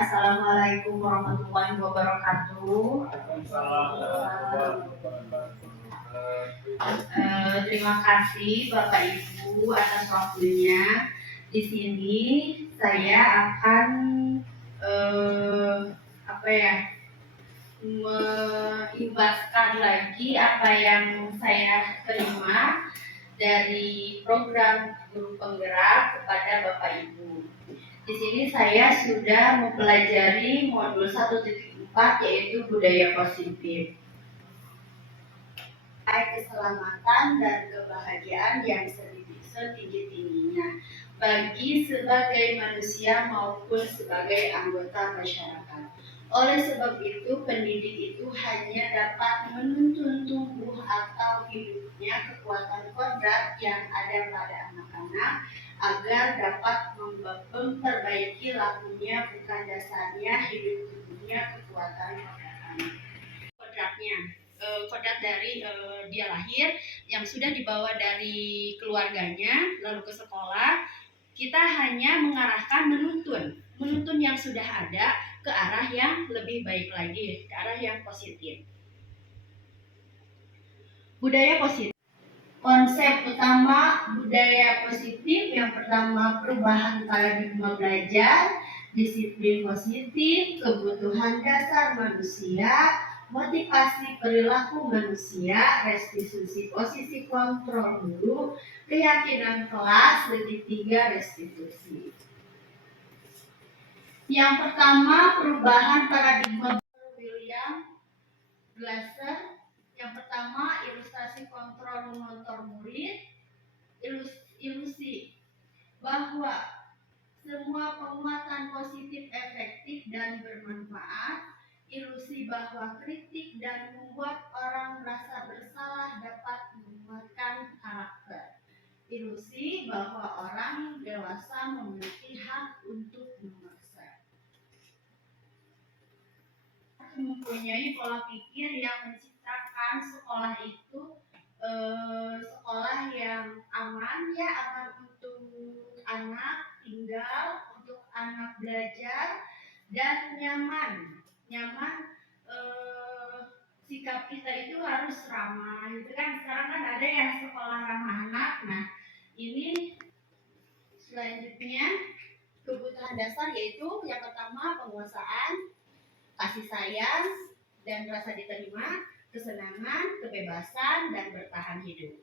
Assalamualaikum warahmatullahi wabarakatuh. Terima kasih Bapak Ibu atas waktunya. Di sini saya akan mengimbaskan lagi apa yang saya terima dari program guru penggerak kepada Bapak Ibu. Di sini saya sudah mempelajari modul 1.4 yaitu budaya positif. Keselamatan dan kebahagiaan yang setinggi-tingginya bagi sebagai manusia maupun sebagai anggota masyarakat. Oleh sebab itu, pendidik itu hanya dapat menuntun tumbuh atau hidupnya kekuatan kodrat yang ada pada anak-anak agar dapat memperbaiki lakunya, bukan dasarnya hidup tubuhnya kekuatan kodratnya. Kodrat dari dia lahir yang sudah dibawa dari keluarganya lalu ke sekolah, kita hanya mengarahkan menuntun yang sudah ada ke arah yang lebih baik lagi, ke arah yang positif. Budaya positif. Konsep utama budaya positif yang pertama perubahan paradigma belajar, disiplin positif, kebutuhan dasar manusia, motivasi perilaku manusia, restitusi posisi kontrol guru, keyakinan kelas, segitiga restitusi. Yang pertama perubahan paradigma William Glasser. Yang pertama ilustrasi kontrol mengontrol murid, ilusi bahwa semua penguatan positif efektif dan bermanfaat, ilusi bahwa kritik dan membuat orang merasa bersalah dapat menguatkan karakter, ilusi bahwa orang dewasa memiliki hak untuk memaksa. Mempunyai pola pikir yang menciptakan sekolah itu sekolah yang aman untuk anak tinggal, untuk anak belajar, dan nyaman. Sikap kita itu harus ramah, gitu kan? Sekarang kan ada yang sekolah ramah anak. Nah, ini selanjutnya kebutuhan dasar yaitu yang pertama penguasaan, kasih sayang dan rasa diterima, kesenangan, kebebasan, dan bertahan hidup.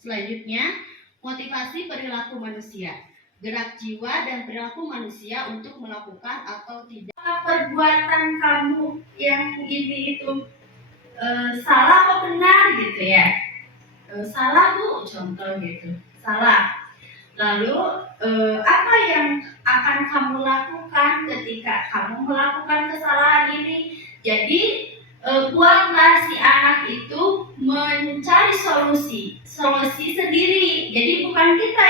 Selanjutnya, motivasi perilaku manusia, gerak jiwa dan perilaku manusia untuk melakukan atau tidak. Perbuatan kamu yang ini itu salah atau benar gitu ya? Salah Bu, contoh gitu, salah. Lalu apa yang akan kamu lakukan ketika kamu melakukan kesalahan ini? Jadi buatlah si anak itu mencari solusi sendiri. Jadi bukan kita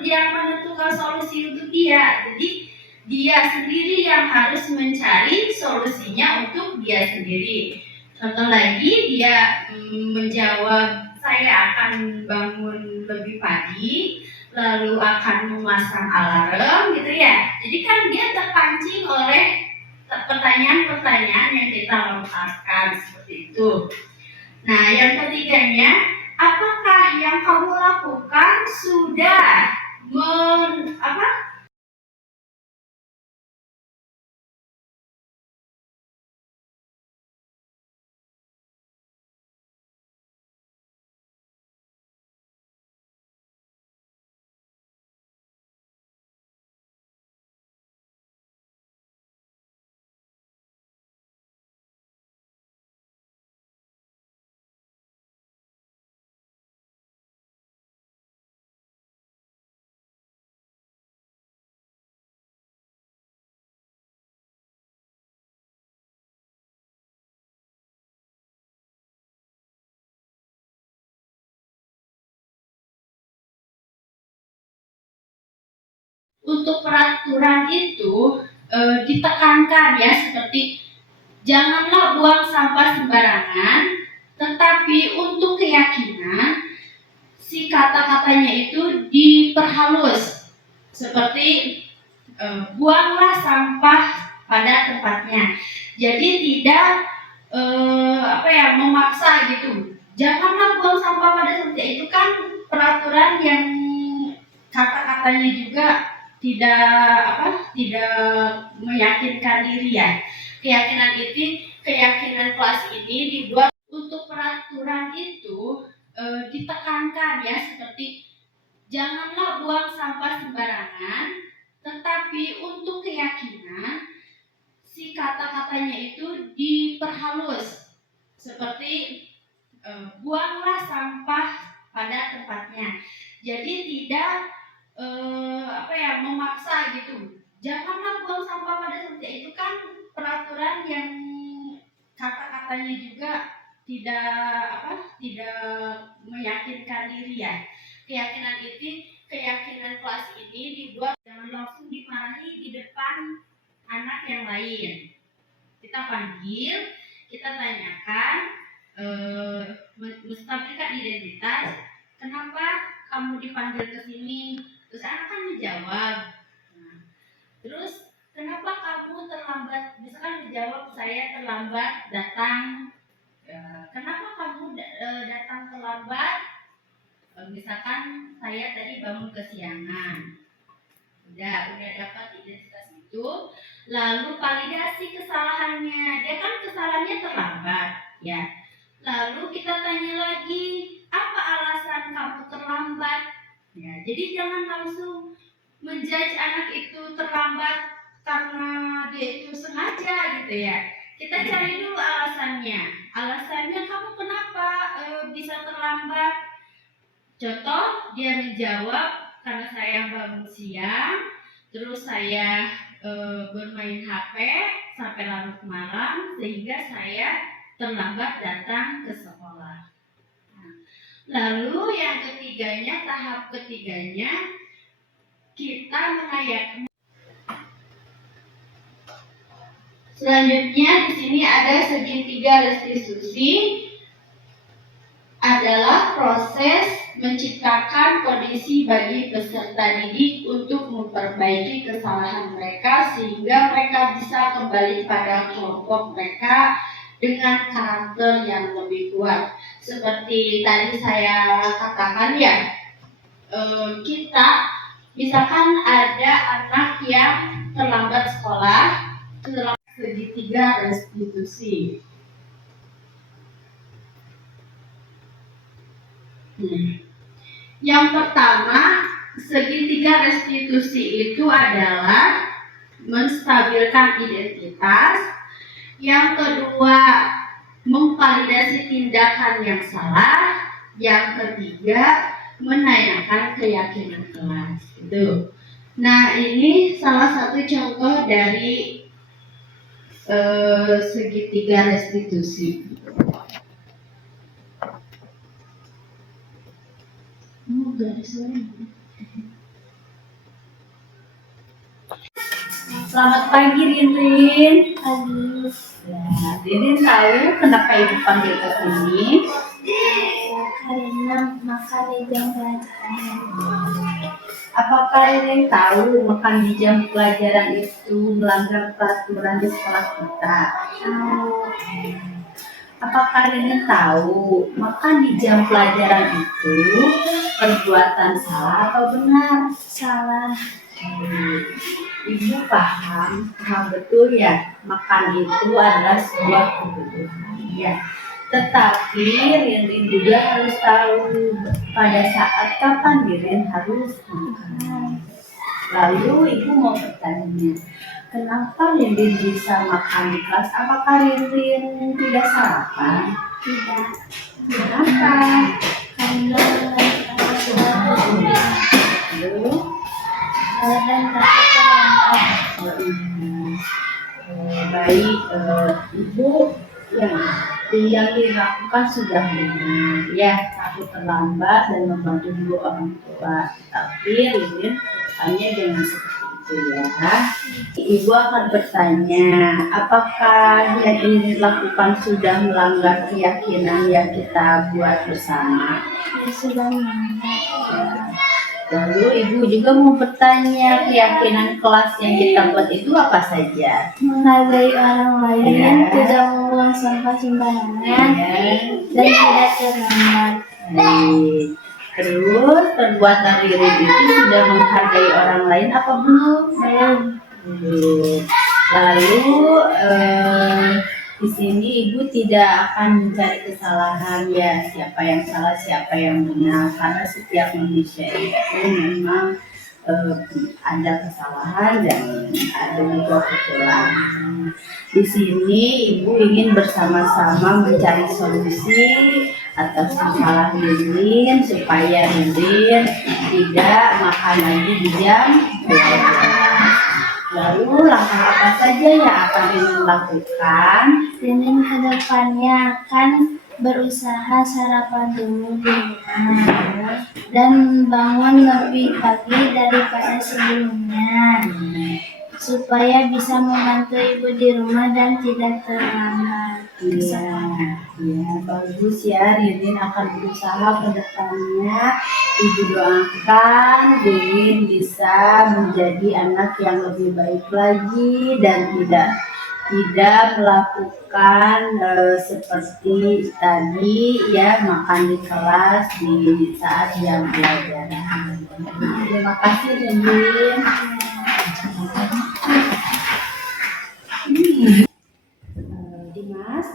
yang menentukan solusi untuk dia. Jadi dia sendiri yang harus mencari solusinya untuk dia sendiri. Contoh lagi, dia menjawab saya akan bangun lebih pagi, lalu akan memasang alarm gitu ya. Jadi kan dia terpancing oleh pertanyaan-pertanyaan yang kita lontarkan seperti itu. Nah, yang ketiganya, apakah yang kamu lakukan sudah untuk peraturan itu ditekankan ya, seperti janganlah buang sampah sembarangan, tetapi untuk keyakinan si kata-katanya itu diperhalus seperti buanglah sampah pada tempatnya. Jadi tidak memaksa gitu. Janganlah buang sampah pada tempatnya. Itu kan peraturan yang kata-katanya juga tidak meyakinkan diri ya. Keyakinan kelas ini dibuat untuk peraturan itu ditekankan ya, seperti janganlah buang sampah sembarangan, tetapi untuk keyakinan si kata-katanya itu diperhalus, seperti buanglah sampah pada tempatnya. Jadi tidak memaksa gitu. Janganlah buang sampah pada tempatnya. Itu kan peraturan yang kata-katanya juga tidak meyakinkan diri ya. Keyakinan kelas ini dibuat jangan langsung dimarahi di depan anak yang lain. Kita panggil, kita tanyakan, menstabilkan identitas. Kenapa kamu dipanggil ke sini? Terus anak kan menjawab. Nah, terus kenapa kamu terlambat? Misalkan menjawab, saya terlambat datang. Kenapa kamu datang terlambat? Misalkan saya tadi bangun kesiangan. Udah dapat identitas itu, lalu validasi kesalahannya. Dia kan kesalahannya terlambat, ya. Lalu kita tanya lagi, apa alasan kamu terlambat? Ya, jadi jangan langsung menjudge anak itu terlambat karena dia itu sengaja gitu ya. Kita cari dulu alasannya. Alasannya kamu kenapa bisa terlambat? Contoh, dia menjawab karena saya bangun siang, terus saya bermain HP sampai larut malam sehingga saya terlambat datang ke sekolah. Nah, lalu yang ketiganya, tahap ketiganya, kita menayangkan. Selanjutnya di sini ada segitiga restitusi, adalah proses menciptakan kondisi bagi peserta didik untuk memperbaiki kesalahan mereka sehingga mereka bisa kembali pada kelompok mereka dengan karakter yang lebih kuat. Seperti tadi saya katakan ya, kita misalkan ada anak yang terlambat sekolah, segitiga restitusi. Yang pertama, segitiga restitusi itu adalah menstabilkan identitas. Yang kedua, memvalidasi tindakan yang salah. Yang ketiga, menanyakan keyakinan kelas. Itu. Nah, ini salah satu contoh dari segitiga restitusi. Selamat pagi, Rinrin. Pagi. Ya, Rinrin tahu kenapa ibu panggil ke sini? Karena makan di jam pelajaran. Apakah Rinrin tahu makan di jam pelajaran itu melanggar peraturan di sekolah kita? Tahu. Apakah Rinrin tahu makan di jam pelajaran itu perbuatan salah atau benar? Salah. Ibu paham betul ya, makan itu adalah sebuah kebutuhan ya. Tetapi Rinrin juga harus tahu pada saat kapan Rinrin harus makan. Lalu ibu mau bertanya, kenapa Rinrin bisa makan di kelas? Apakah Rinrin tidak sarapan? Tidak. Kenapa? Karena Lalu? dan takut terlambat. Baik, ibu yang dilakukan sudah benar ya, takut terlambat dan membantu dulu orang tua. Tapi Rinrin hanya dengan seperti itu ya. Ibu akan bertanya, apakah yang ini lakukan sudah melanggar keyakinan yang kita buat bersama? Dia sudah melanggar. Lalu ibu juga mau bertanya, keyakinan kelas yang kita buat itu apa saja? Menghargai orang lain, Ya. tidak membuang sampah sembarangan, Ya. dan tidak terlambat. Baik. Terus perbuatan Ririn itu sudah menghargai orang lain apa belum? Belum. Belum. Lalu di sini ibu tidak akan mencari kesalahan ya, siapa yang salah siapa yang benar, karena setiap manusia itu memang ada kesalahan dan ada juga kekurangan. Di sini ibu ingin bersama-sama mencari solusi atas masalah Ririn supaya Ririn tidak makan lagi di jam pelajaran. Lalu langkah apa saja yang akan Ririn lakukan? Ririn kedepannya akan berusaha sarapan dulu di rumah dan bangun lebih pagi daripada sebelumnya supaya bisa membantu ibu di rumah dan tidak terlambat. Iya, ya bagus ya. Ririn akan berusaha ke depannya. Ibu doakan Ririn bisa menjadi anak yang lebih baik lagi dan tidak melakukan seperti tadi ya, makan di kelas di saat jam pelajaran. Terima kasih Ririn.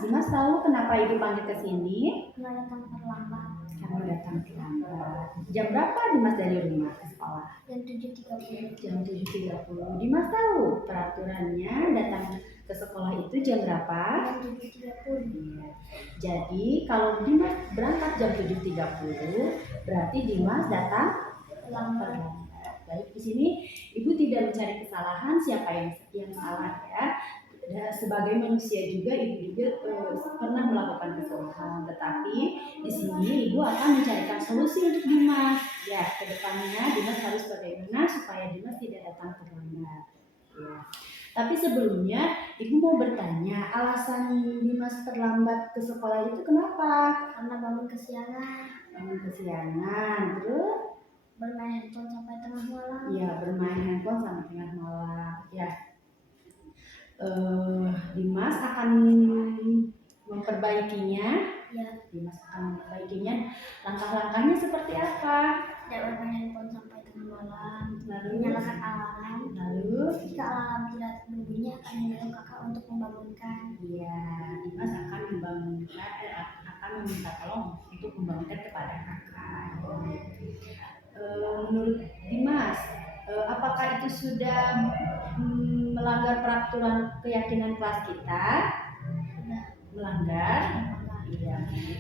Dimas tahu kenapa ibu panggil ke sini? Karena datang terlambat. Karena datang terlambat. Jam berapa Dimas dari rumah ke sekolah? Jam 7.30. Jam 7.30. Dimas tahu peraturannya datang ke sekolah itu jam berapa? Jam 7.30. Iya. Jadi kalau Dimas berangkat jam 7.30, berarti Dimas datang terlambat. Baik, di sini ibu tidak mencari kesalahan siapa yang salah ya. Sebagai manusia juga ibu juga pernah melakukan kesalahan, tetapi di sini ibu akan mencarikan solusi untuk Dimas. Ya, kedepannya Dimas harus bagaimana supaya Dimas tidak datang terlambat. Ya. Tapi sebelumnya ibu mau bertanya, alasan Dimas terlambat ke sekolah itu kenapa? Karena bangun kesiangan, Bangun kesiangan, terus bermain handphone sampai tengah malam. ya bermain handphone sampai tengah malam. Ya. Dimas akan memperbaikinya. Ya, Dimas akan memperbaikinya. Langkah-langkahnya seperti apa? tidak bermain handphone sampai tengah malam. Lalu Menyalakan alarm. Lalu Jika alarm tidak berbunyi akan menyuruh kakak untuk membangunkan. ya, Dimas akan akan meminta tolong untuk membangunkan kepada kakak. Menurut Dimas, apakah itu sudah melanggar peraturan keyakinan kelas kita? Sudah. Melanggar? Iya.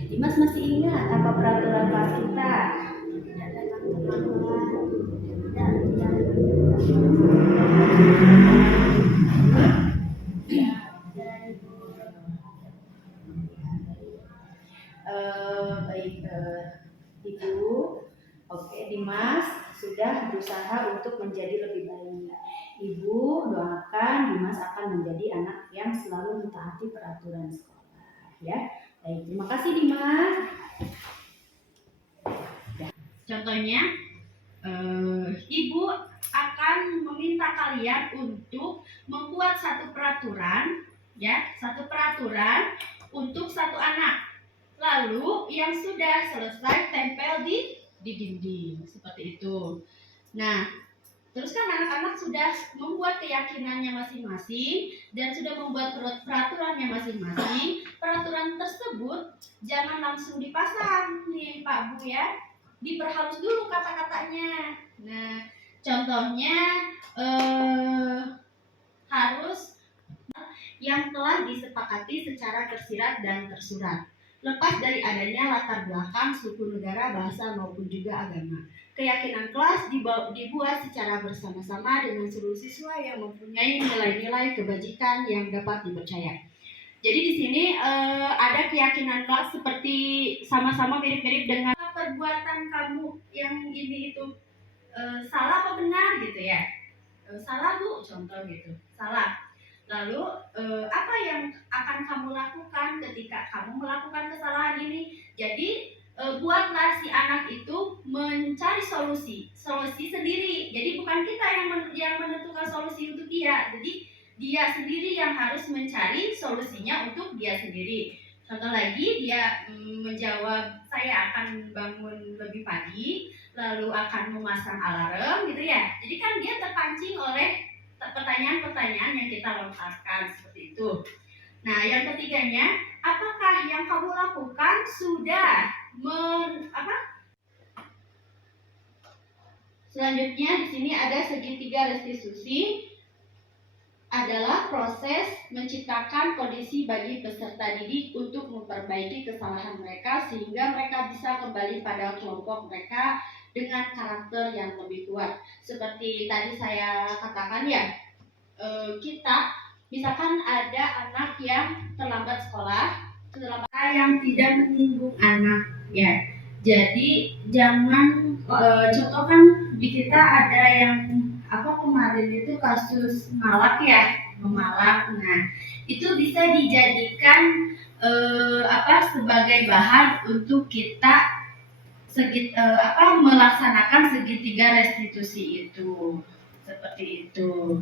Dimas masih ingat apa peraturan kelas kita? Tidak datang terlambat. Tidak Baik, Ibu. Oke, Dimas sudah berusaha untuk menjadi lebih baik. Ibu doakan Dimas akan menjadi anak yang selalu mentaati peraturan sekolah. Ya, baik. Terima kasih Dimas. Contohnya, ibu akan meminta kalian untuk membuat satu peraturan untuk satu anak. Lalu yang sudah selesai tempel di dinding seperti itu. Nah, terus kan anak-anak sudah membuat keyakinannya masing-masing dan sudah membuat peraturannya masing-masing. Peraturan tersebut jangan langsung dipasang nih Pak Bu ya. Diperhalus dulu kata-katanya. Nah, contohnya harus yang telah disepakati secara tersirat dan tersurat, lepas dari adanya latar belakang suku negara, bahasa maupun juga agama. Keyakinan kelas dibuat secara bersama-sama dengan seluruh siswa yang mempunyai nilai-nilai kebajikan yang dapat dipercaya. Jadi di sini ada keyakinan kelas seperti sama-sama mirip-mirip dengan perbuatan kamu yang ini itu salah apa benar gitu ya. Salah Bu, contoh gitu. Salah. Lalu apa yang akan kamu lakukan ketika kamu melakukan kesalahan ini? Jadi buatlah si anak itu mencari solusi sendiri. Jadi bukan kita yang menentukan solusi untuk dia. Jadi dia sendiri yang harus mencari solusinya untuk dia sendiri. Contoh lagi, dia menjawab saya akan bangun lebih pagi, lalu akan memasang alarm gitu ya. Jadi kan dia terpancing oleh pertanyaan-pertanyaan yang kita lontarkan seperti itu. Nah, yang ketiganya, apakah yang kamu lakukan sudah Selanjutnya di sini ada segitiga restitusi, adalah proses menciptakan kondisi bagi peserta didik untuk memperbaiki kesalahan mereka sehingga mereka bisa kembali pada kelompok mereka dengan karakter yang lebih kuat. Seperti tadi saya katakan ya, kita misalkan ada anak yang terlambat sekolah, yang tidak menyinggung anak ya. Jadi jangan contoh kan di kita ada yang kemarin itu kasus malak ya, memalak. Nah, itu bisa dijadikan sebagai bahan untuk kita melaksanakan segitiga restitusi itu. Seperti itu.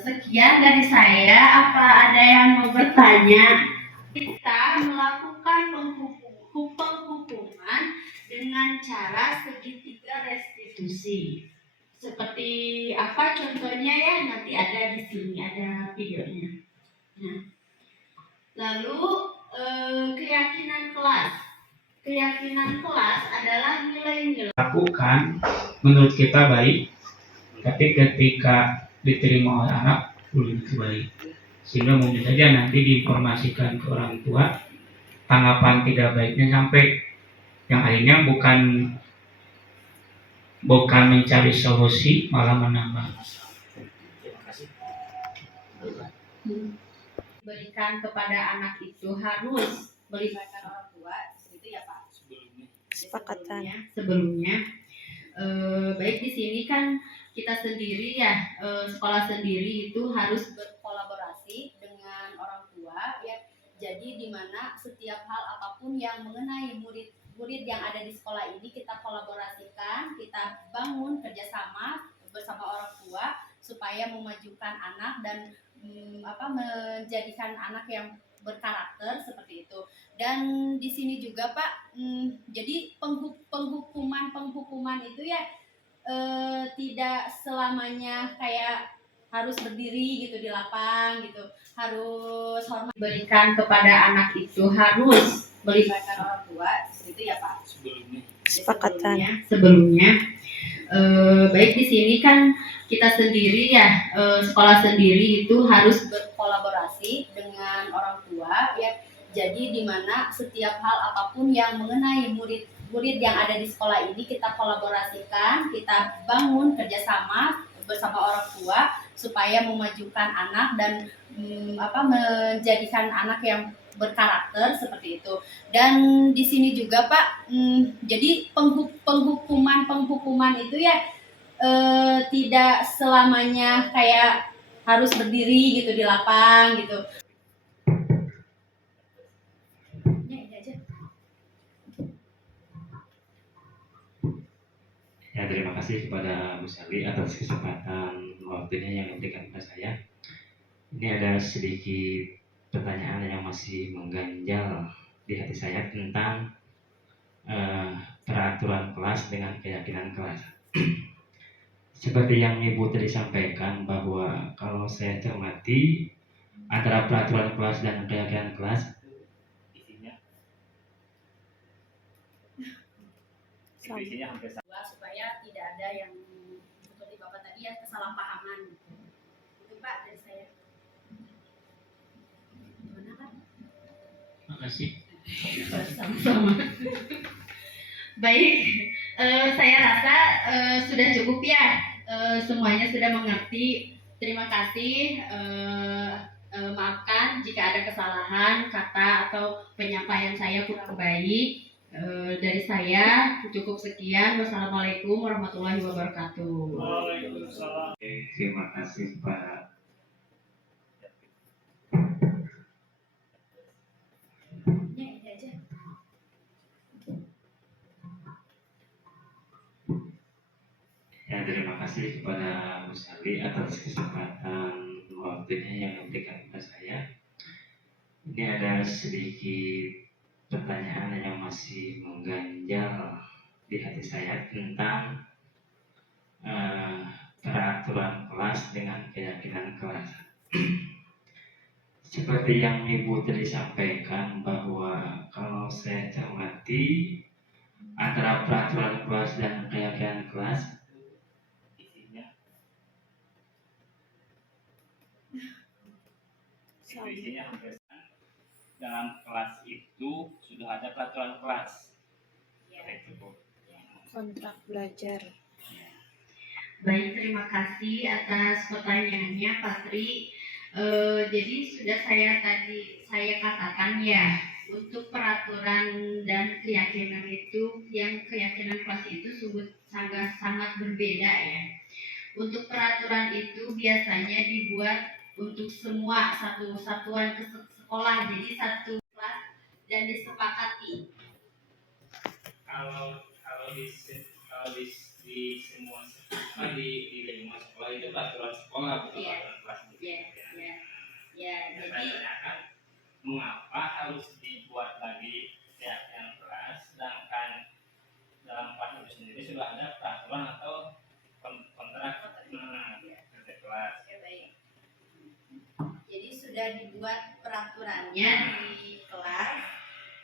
Sekian dari saya. Apa ada yang mau bertanya? Kita melakukan penghukuman dengan cara segitiga restitusi. Seperti apa contohnya ya, nanti ada di sini, ada videonya. Nah, lalu keyakinan kelas. Keyakinan kelas adalah nilai-nilai lakukan menurut kita baik, tapi ketika diterima oleh anak belum baik, sehingga mungkin saja nanti diinformasikan ke orang tua tanggapan tidak baiknya sampai yang akhirnya bukan mencari solusi, malah menambah. Terima kasih. Berikan kepada anak itu harus melibatkan orang tua, itu ya Pak. Sebelumnya. Baik, di sini kan kita sendiri ya, sekolah sendiri itu harus berkolaborasi dengan orang tua ya. Jadi di mana setiap hal apapun yang mengenai murid yang ada di sekolah ini kita kolaborasikan, kita bangun kerjasama bersama orang tua supaya memajukan anak dan menjadikan anak yang berkarakter seperti itu. Dan di sini juga Pak, jadi penghukuman itu ya tidak selamanya kayak harus berdiri gitu di lapang gitu, harus hormat. Berikan kepada anak itu harus melibatkan orang tua, itu ya Pak. Sebelumnya. Baik, di sini kan kita sendiri ya, sekolah sendiri itu harus berkolaborasi dengan orang tua ya. Jadi di mana setiap hal apapun yang mengenai murid yang ada di sekolah ini kita kolaborasikan, kita bangun kerjasama bersama orang tua supaya memajukan anak dan menjadikan anak yang berkarakter seperti itu. Dan di sini juga Pak, jadi penghukuman itu ya tidak selamanya kayak harus berdiri gitu di lapang gitu. Ya, terima kasih kepada Bu Sally atas kesempatan waktunya yang diberikan kepada saya. Ini ada sedikit pertanyaan yang masih mengganjal di hati saya tentang peraturan kelas dengan keyakinan kelas. Seperti yang Ibu tadi sampaikan bahwa kalau saya cermati antara peraturan kelas dan keyakinan kelas isinya hampir sama. Supaya tidak ada yang seperti Bapak tadi ya, kesalahpahaman. Itu Pak dari saya. Gimana Pak? Makasih. Sama-sama. Baik, saya rasa sudah cukup ya. Semuanya sudah mengerti. Terima kasih. Maafkan jika ada kesalahan kata atau penyampaian saya kurang baik. Dari saya cukup sekian. Wassalamualaikum warahmatullahi wabarakatuh. Waalaikumsalam. Terima kasih Pak. Dan terima kasih kepada Bu Sali atas kesempatan waktunya yang diberikan kepada saya. Ini ada sedikit pertanyaan yang masih mengganjal di hati saya tentang peraturan kelas dengan keyakinan kelas. Seperti yang Ibu tadi sampaikan bahwa kalau saya cermati antara peraturan kelas dan keyakinan kelas isinya hampir sama. Dalam kelas itu sudah ada peraturan kelas. Itu Bu. Kontrak belajar. Baik, terima kasih atas pertanyaannya Pak Tri. Jadi sudah saya katakan ya, untuk peraturan dan keyakinan itu, yang keyakinan kelas itu sangat berbeda ya. Untuk peraturan itu biasanya dibuat untuk semua satu satuan sekolah, jadi satu kelas dan disepakati. Kalau di semua di lingkungan sekolah itu peraturan sekolah bukan Iya. peraturan kelas. Ya, Saya jadi tanyakan mengapa harus dibuat lagi keyakinan kelas sedangkan dalam kelas itu sendiri sudah ada peraturan atau kontrak kerja kelas. Ya, baik. Jadi sudah dibuat peraturannya di kelas.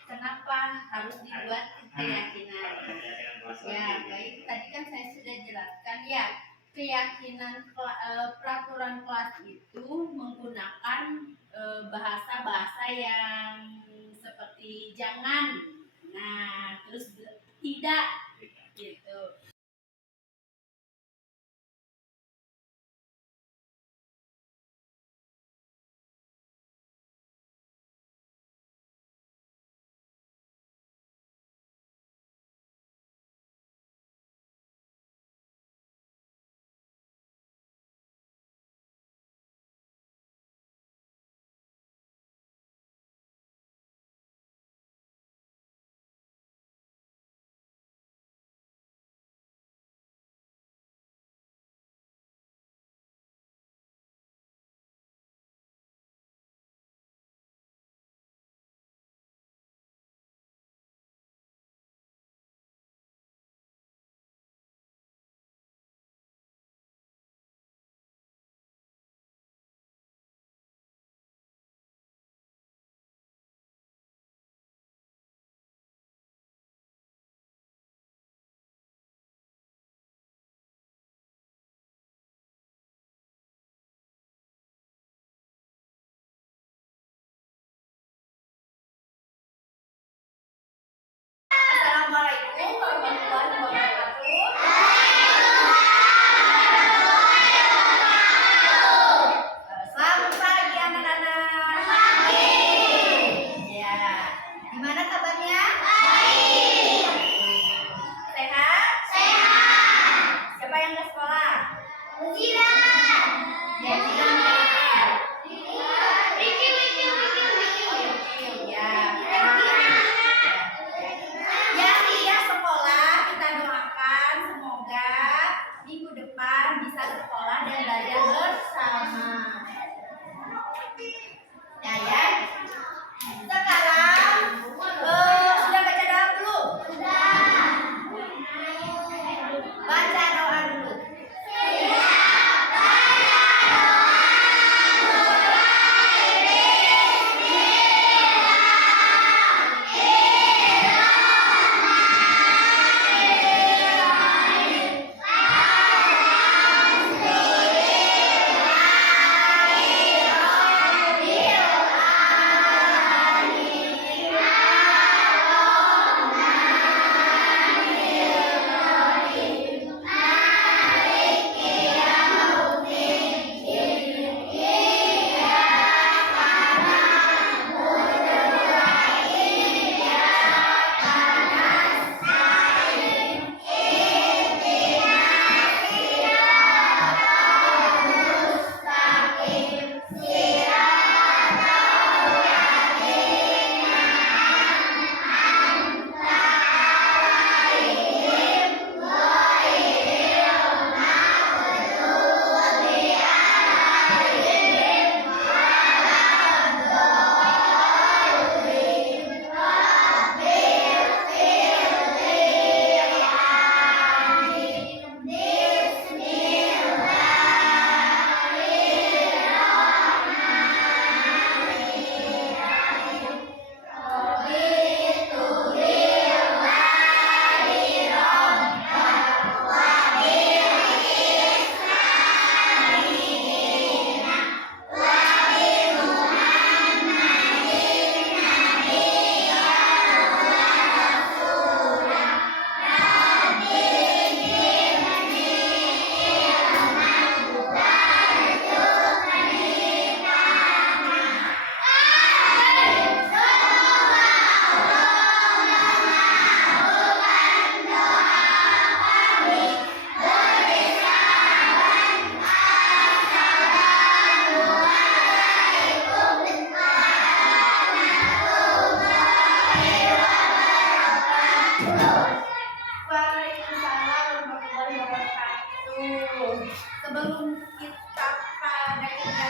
Kenapa harus dibuat keyakinan? Ya, baik. Tadi kan saya sudah jelaskan ya. Keyakinan peraturan kelas itu menggunakan bahasa-bahasa yang seperti jangan, nah terus tidak gitu.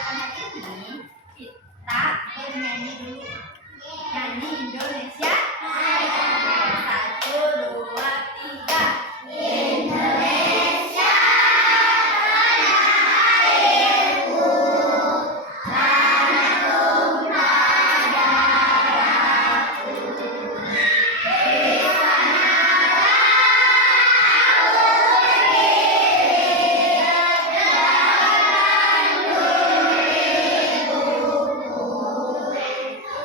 kegiatan ini kita bernyanyi dulu. Nyanyi Indonesia. Satu, dua, tiga. Indonesia tanah airku, tanah tumpah darahku. Di sana aku berdiri, dengan diriku.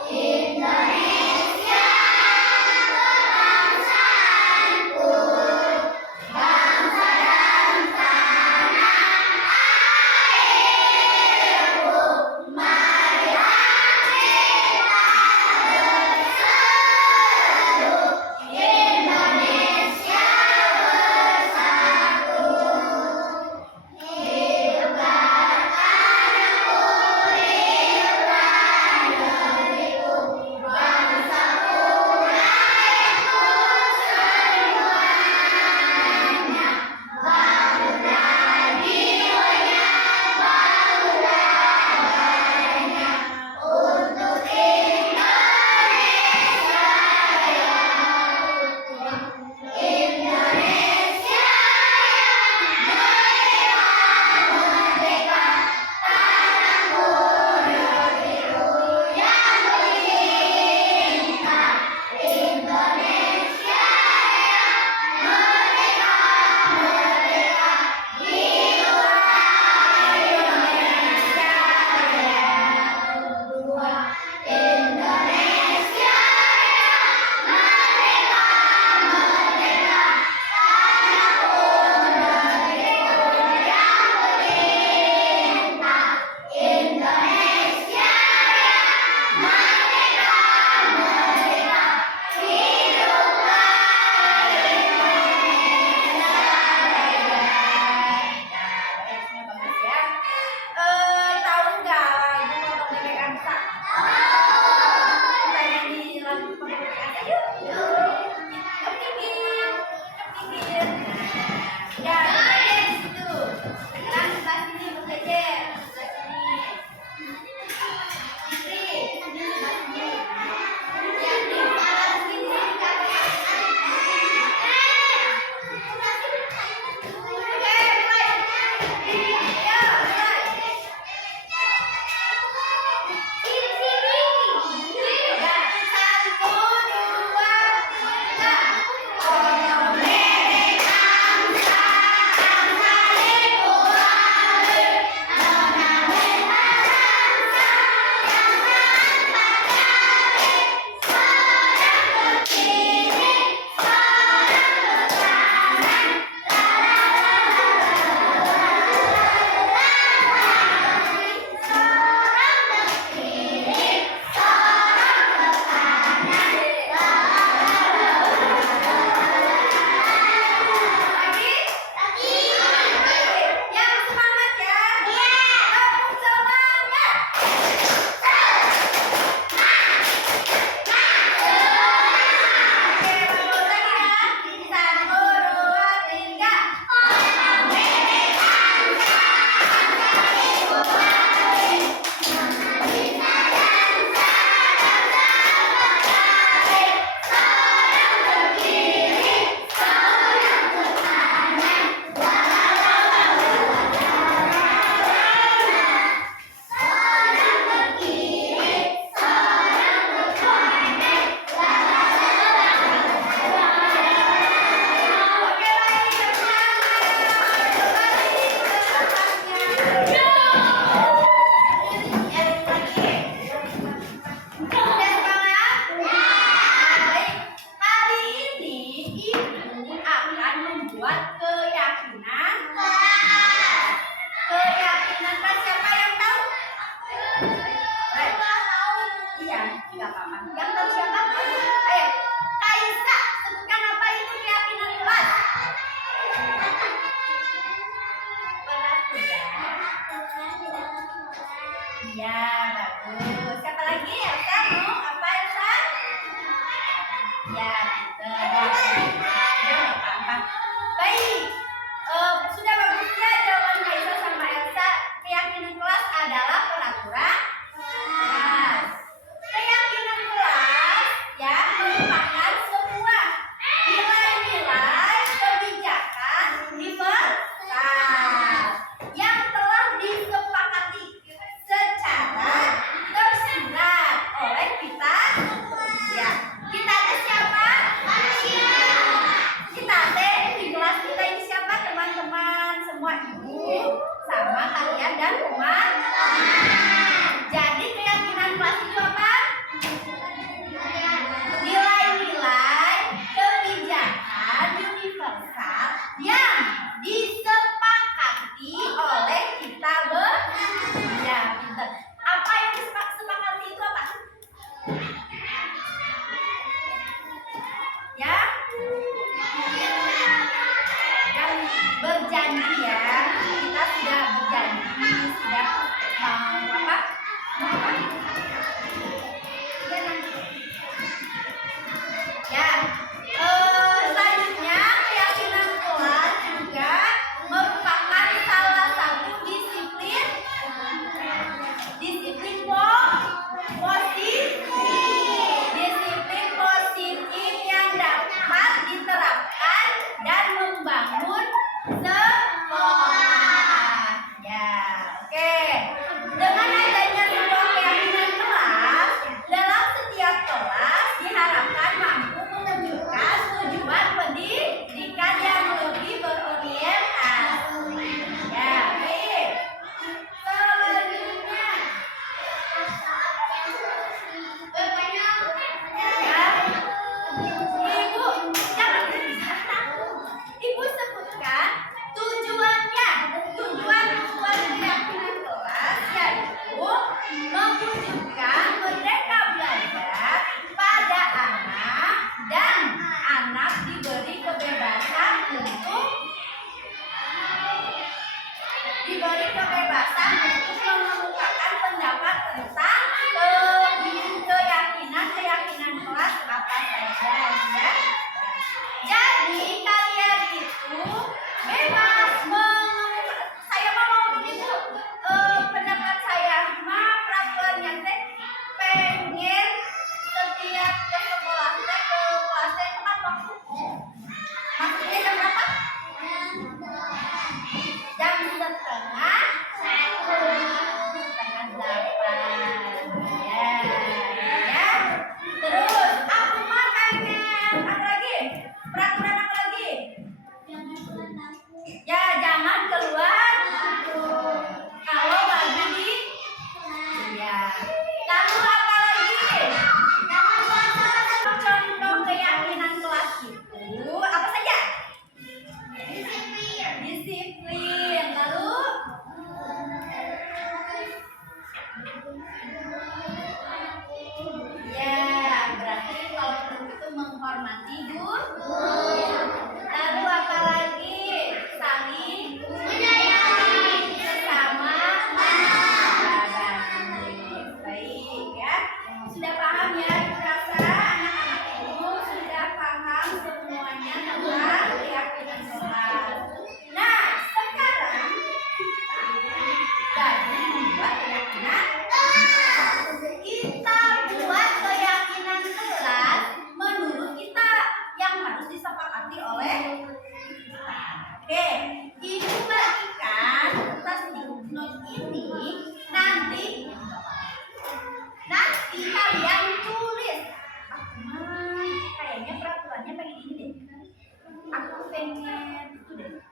Indonesia bangsaku, bangsa dan tanah airku. Marilah kita bersatu, Indonesia bersatu. Hiduplah tanahku, hiduplah negeriku, bangsaku, rakyatku semuanya. Bangunlah jiwanya, bangunlah badannya, untuk Indonesia yang utuh. Indonesia merdeka, tanahku negeriku yang bintang. Indonesia merdeka, merdeka, hiduplah Indonesia yang utuh. Indonesia merdeka, merdeka, tanahku negeriku yang bintang. Indonesia merdeka, merdeka, hiduplah Indonesia. Bagus ya. Tahu nggak lagu Potong Bebek Angsa? Kita nyanyi lagu Potong Bebek Angsa yuk. Kepingin, kepingin. Ya, di situ. Sekarang sebelah sini berjejer. Sebelah sini. Sini, sebelah sini. Yang di kepala sini, kaki. Oke, mulai. Ayo, mulai. Ya, satu, dua, tiga. Potong bebek angsa, angsa dibuang. Nona bebek angsa, angsa angkat jari. Seorang ke kiri, seorang ke kanan. La la la la la la la. Seorang ke kiri, seorang ke kanan. La la la lagi, yang semangat ya. Kamu semangat. Oke, bagus lagi ya. Satu, dua, tiga. Potong bebek angsa, angsa dibuang. Nona Dina dansa, dansa angkat jari. Seorang ke kiri, seorang ke kanan. La la la la la la la la. Seorang ke kiri, seorang ke kanan. La la la la la la la. Oke lagi semangat. Coba sini belakangnya. Yang lagi. Udah semangat? Baik. Hari ini Ibu akan membuat keyakinan. Keyakinan kelas siapa yang tahu? Iya, nggak apa-apa. Yang tahu siapa? Ayo, Kaisa, sebutkan apa itu keyakinan kelas? Berat tidak? Iya, bagus. Siapa lagi? Elsa mau apa Elsa? Ya, betul. Ya, nggak apa-apa. Baik. Sudah bagus ya jawaban Kaisa sama Elsa. Keyakinan kelas adalah mewujudkan merdeka belajar pada anak dan anak diberi kebebasan untuk mengemukakan pendapat tentang keyakinan kelas apa saja ya. Jadi kalian itu bebas saya mau ini Bu, pendapat saya mah peraturannya teh pengen setiap ke sekolah teh ke kelas teh tepat waktu. Maksudnya jam berapa? Jam setengah 7:30. Ya. Terus aku mah pengen ada lagi peraturan apa lagi? Ya jangan keluar kalau lagi di ya. Lalu apa lagi? Contoh keyakinan kelas itu apa saja? Disiplin. Lalu ya berarti kalau guru itu menghormati guru. Lalu apa lagi? Saling menyayangi sesama sahabat. Baik ya. Sudah paham ya? Rasa anak-anak itu sudah paham semuanya tentang keyakinan kelas. Nah, sekarang jadi membuat keyakinan. Kita buat keyakinan kelas menurut kita yang harus disepakati oleh kita. Oke, Ibu bagikan kertas dipnot ini nanti kalian tulis. Kayaknya peraturannya pengen ini deh. Aku pengen itu deh.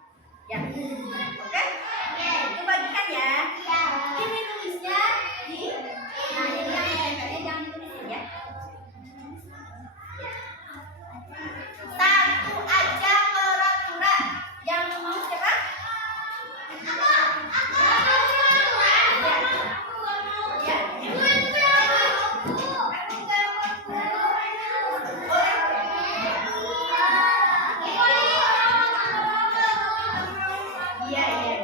Ya, oke? Itu bagikan ya. Ini tulisnya di. Nah, ini yang tempelnya jangan ditulisin ya. Satu aja peraturan. Yang mau siapa? Ya. Iya, iya.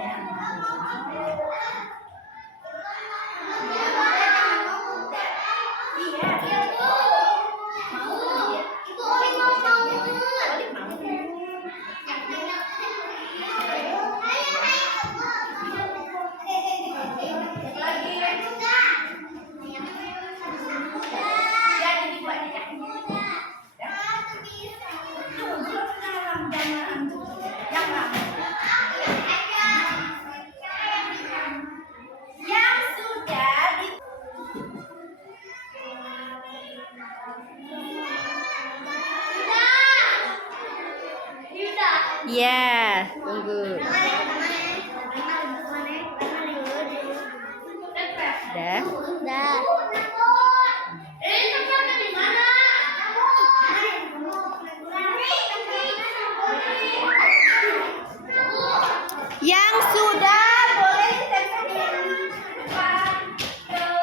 Yang sudah di ya, tunggu. Udah. Yang sudah boleh ditempel di depan tempel.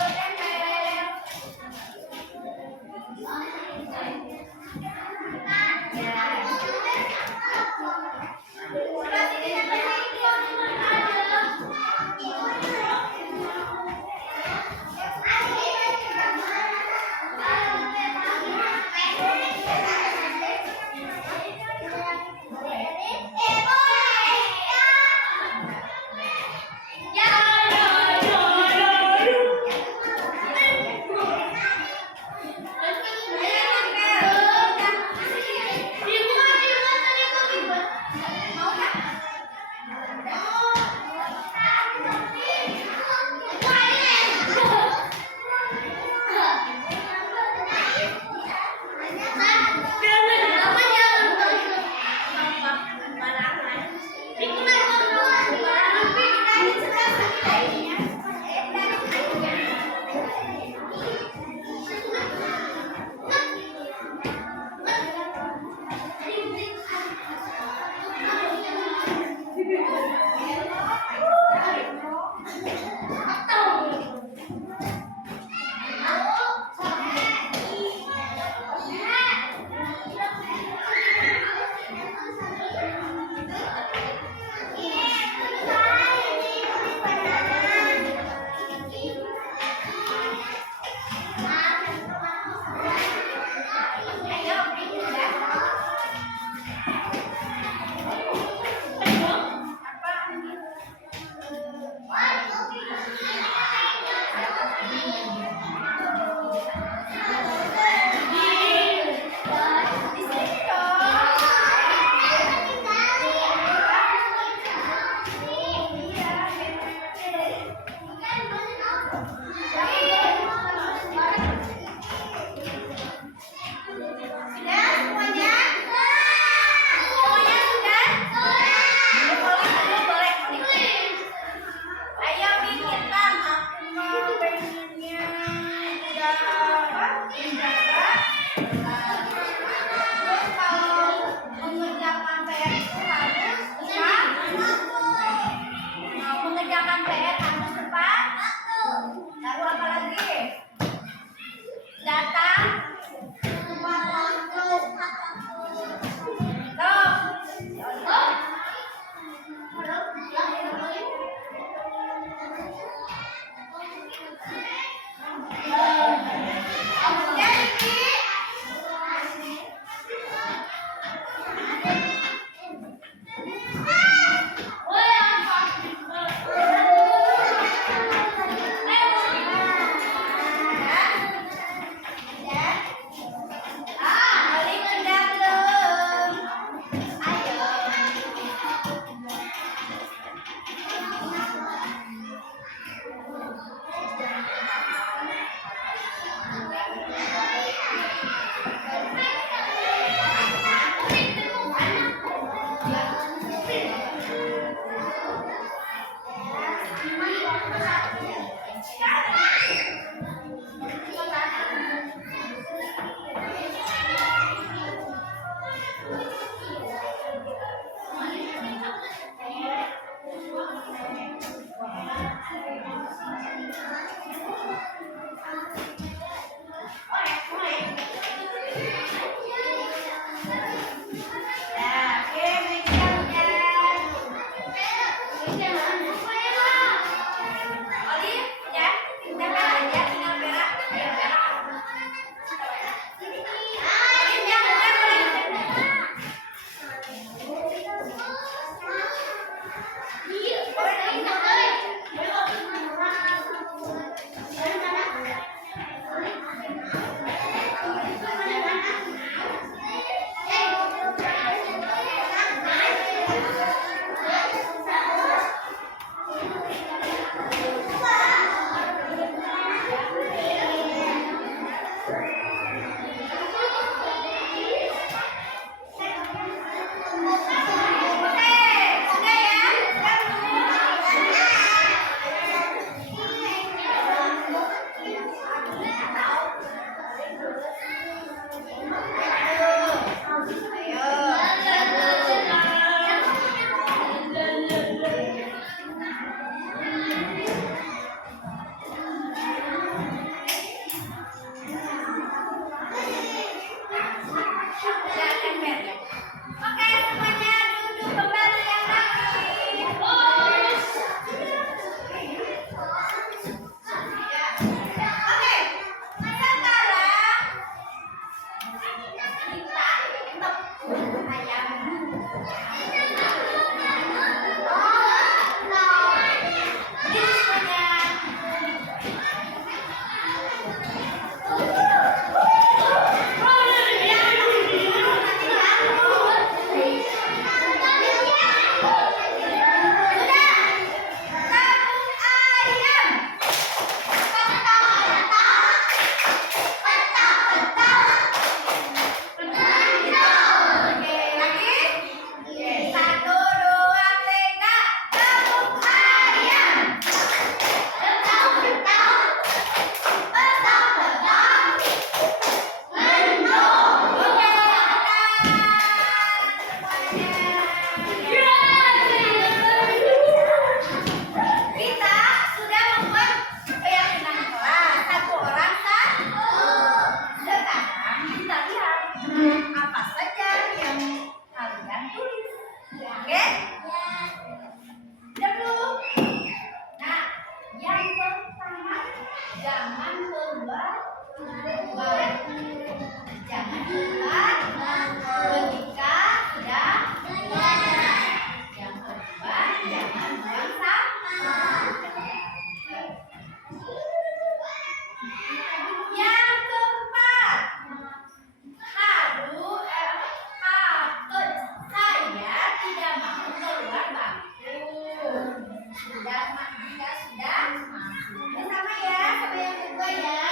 jangan keluar bangku. Jangan keluar ketika sedang belajar. Yang kedua, jangan buang sampah. Yang keempat, saya tidak mau keluar bangku. Sudah bersama ya, sama yang kedua ya.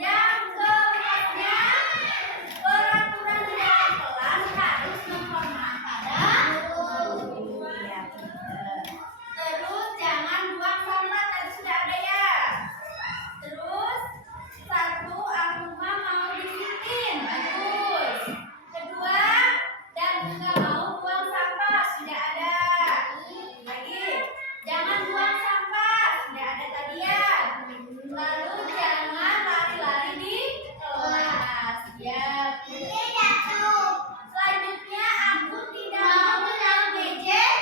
Yang keempatnya, peraturan di dalam kelas harus menghormat pada guru. Ya, terus jangan buang sampah, tadi sudah ada ya. Terus satu, Akuma mau disiplin, bagus. Kedua, dan juga mau buang sampah, sudah ada. Lagi, jangan buang sampah, sudah ada tadi ya. Lalu jangan lari-lari di kelas, ya. Selanjutnya, aku tidak mau mengejek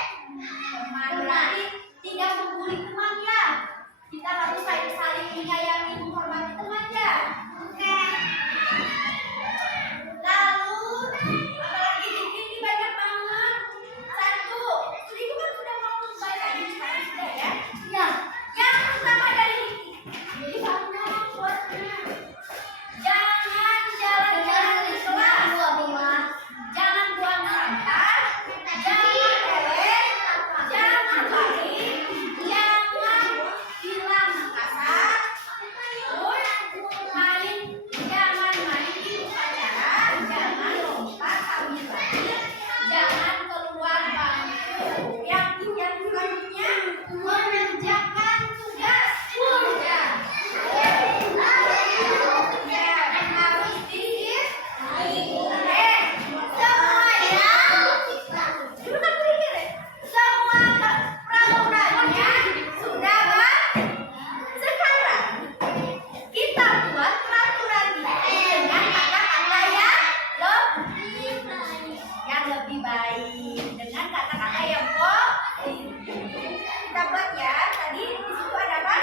teman, berarti tidak membuli teman ya. Kita harus saling menyayangi, menghormati teman ya. Oke. Lalu apalagi ini banyak banget. Satu, itu kan sudah mau baca ini sekarang sudah ya. Ya. Yang pertama dari jadi kamu buatnya. Jangan jalan-jalan di kelas. Jangan buang sampah. Jangan elek. Jangan lari. Jangan bilang kasar. Terus jangan main di upacara. Jangan lompat sambil lari. Jangan keluar bangku. Yang selanjutnya, mengerjakan tugas. Dan harus semua peraturannya sudah sekarang kita buat peraturan dengan kata-kata yang lebih baik, dengan kata-kata yang positif. Kita buat ya. Tadi di situ ada apa?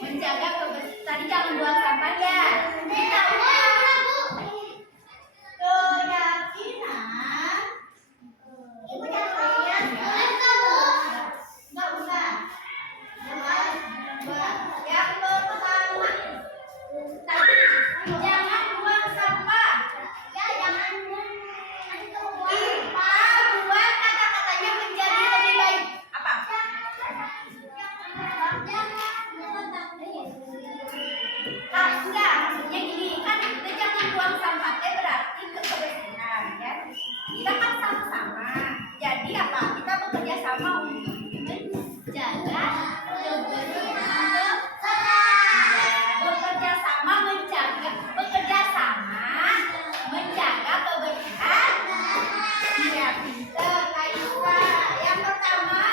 Menjaga kebersihan. Tadi jangan buang sampah ya. Kita buat keyakinan. Ibu jangan nggak usah. Yang pertama, tadi jangan buang sampah. Ya, jangan buang. Kita buat kata-katanya menjadi lebih baik. Apa? Enggak, maksudnya gini kan kita jangan buang sampah berarti kebersihan ya. Kita kan sama-sama. Jadi apa? Kita bekerja sama untuk menjaga kebersihan. Bekerja sama menjaga kebersihan. Iya, pintar Kayuka. Yang pertama,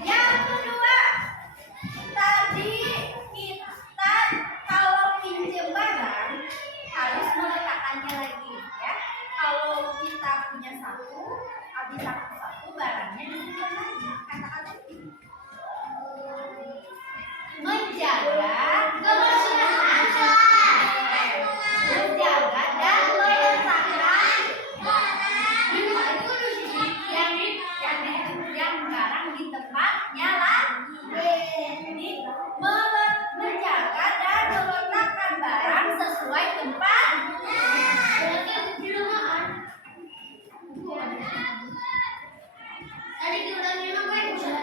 yang kedua, tadi kita kalau pinjam barang harus meletakkannya lagi ya. Kalau kita punya satu, habis satu barangnya disimpan lagi. Kata-kata ini menjaga kebersihan, menjaga dan meletakkan yang barang di tempatnya lagi. Jadi menjaga dan meletakkan barang sesuai tempatnya. Tadi kita udah minum yang ketiga,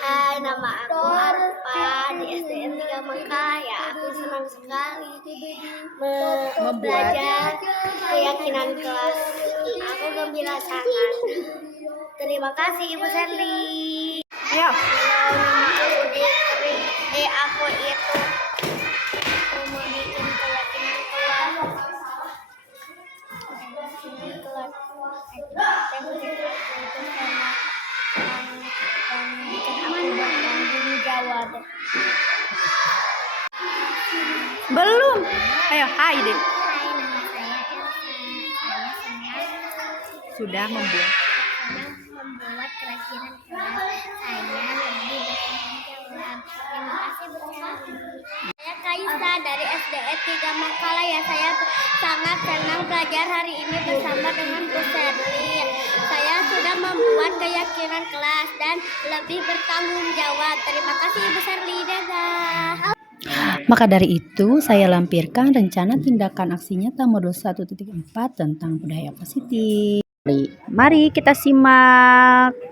Hai, nama aku Arfa di SDN 3 Mekah. Ya, aku senang sekali belajar keyakinan kelas. Aku gembira sangat. Terima kasih Ibu Serli. Ayo. Halo, nama aku Dikri. Aku itu memiliki keyakinan kelas. Belum. Ayo, hai deh. Hai, nama saya Elsa. Saya senang Sudah membuat. membuat keyakinan kelas. Saya lebih bertanggung jawab. Terima kasih Bu Serli. Saya Kaisa dari SDN 3 Mekah. Ya, saya sangat senang belajar hari ini bersama dengan Bu Serli. Saya sudah membuat keyakinan kelas dan lebih bertanggung jawab. Terima kasih Ibu Serli. Dadah. Maka dari itu, saya lampirkan rencana tindakan aksi nyata modul 1.4 tentang budaya positif. Mari kita simak.